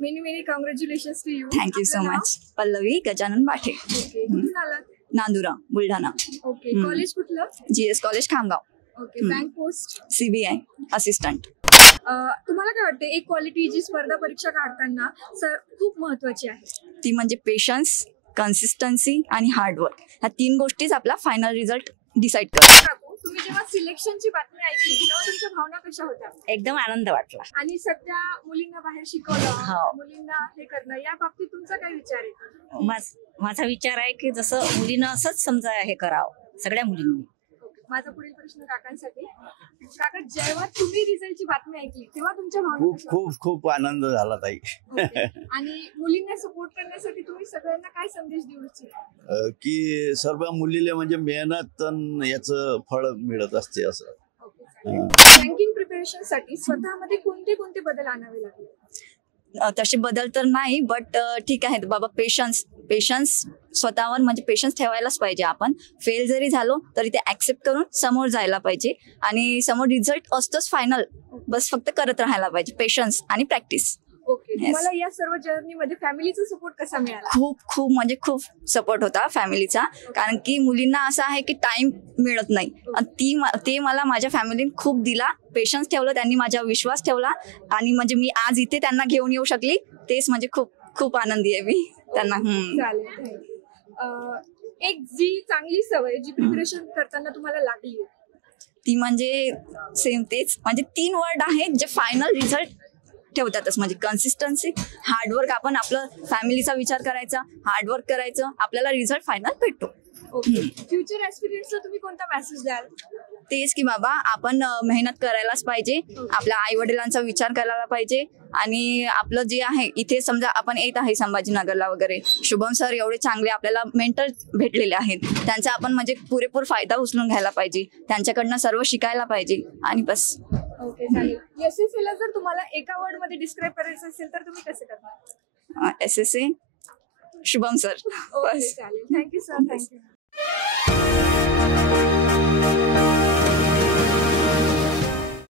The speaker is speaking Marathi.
Many many congratulations to you. Thank you so much. Pallavi Gajanan Bathe, okay, कुठून आलात? नांदुरा, बुलढाणा. ओके, कॉलेज कुठलं? GS college Khamgaon. Okay, bank post. CBI assistant. तुम्हाला काय वाटतं एक क्वालिटी जी स्पर्धा परीक्षा काढताना खूप महत्वाची आहे? ती म्हणजे पेशन्स, कन्सिस्टन्सी आणि हार्डवर्क. ह्या 3 गोष्टीच आपला फायनल रिझल्ट डिसाईड करतात. काकू, तुम्ही जेव्हा सिलेक्शनची बातमी ऐकली तेव्हा तुमच्या भावना कशा होत्या? एकदम आनंद वाटला. आणि सध्या मुलींना बाहेर शिकवलं, हो. मुलींना हे करणं, या बाबतीत तुमचा काय विचार आहे? माझा विचार आहे की जसं मुलीनं असंच समजा हे करावं सगळ्या मुलींनी. माझा पुढील प्रश्न काकांसाठी. काका, जेव्हा तुम्ही रिझल्टची बातमी ऐकली तेव्हा तुमच्या भावना खूप कशा खूप खूप आनंद झाला ताई. होत्या? आणि मुलींना सपोर्ट करण्यासाठी तुम्ही सगळ्यांना काय संदेश देऊ इच्छिता? की सर्व मुलीला म्हणजे मेहनत याचं फळ मिळत असते असं. बँकिंग प्रिपरेशन साठी स्वतःमध्ये कोणते कोणते बदल आणावे लागले? तसे बदल तर नाही, बट ठीक आहे बाबा. पेशन्स स्वतःवर म्हणजे पेशन्स ठेवायलाच पाहिजे. आपण फेल जरी झालो तरी ते ऍक्सेप्ट करून समोर जायला पाहिजे. आणि समोर रिझल्ट असतोच फायनल, बस फक्त करत राहायला पाहिजे. पेशन्स आणि प्रॅक्टिस. ओके, तुम्हाला या सर्व जर्नीमध्ये फॅमिलीचा सपोर्ट कसा मिळाला? खूप खूप म्हणजे खूप सपोर्ट होता फॅमिलीचा. कारण की मुलींना असं आहे की टाइम मिळत नाही, आणि ते मला माझ्या फॅमिलीने खूप दिला. पेशन्स ठेवलं त्यांनी, माझ्यावर विश्वास ठेवला, आणि म्हणजे मी आज इथे त्यांना घेऊन येऊ शकली. तेच म्हणजे खूप खूप आनंदी आहे मी त्यांना. चालेल. एक जी चांगली सवय जी प्रिपरेशन करताना तुम्हाला लागली ती म्हणजे सेम तेच, म्हणजे 3 वर्ड आहेत जे फायनल रिझल्ट ठेवतातच. म्हणजे कन्सिस्टन्सी, हार्डवर्क. आपण आपलं फॅमिलीचा विचार करायचा, हार्डवर्क करायचं, आपल्याला रिझल्ट फायनल भेटतो. ओके, फ्युचर ऍस्पिरंट्सला तुम्ही कोणता मेसेज द्याल? तेच की बाबा, आपण मेहनत करायलाच पाहिजे, आपल्या आई वडिलांचा विचार करायला पाहिजे. आणि आपलं जे आहे इथे समजा आपण येत आहे संभाजीनगरला वगैरे, शुभम सर एवढे चांगले आपल्याला मेंटर भेटलेले आहेत, त्यांचा आपण म्हणजे पुरेपूर फायदा उचलून घ्यायला पाहिजे, त्यांच्याकडनं सर्व शिकायला पाहिजे. आणि बस. ओके, चालेल. SSA ला जर तुम्हाला एका वर्ड मध्ये डिस्क्राईब करायचं असेल तर तुम्ही कसं करणार? SSA Shubham sir. ओके, चालेल. Thank you sir. थँक्यू.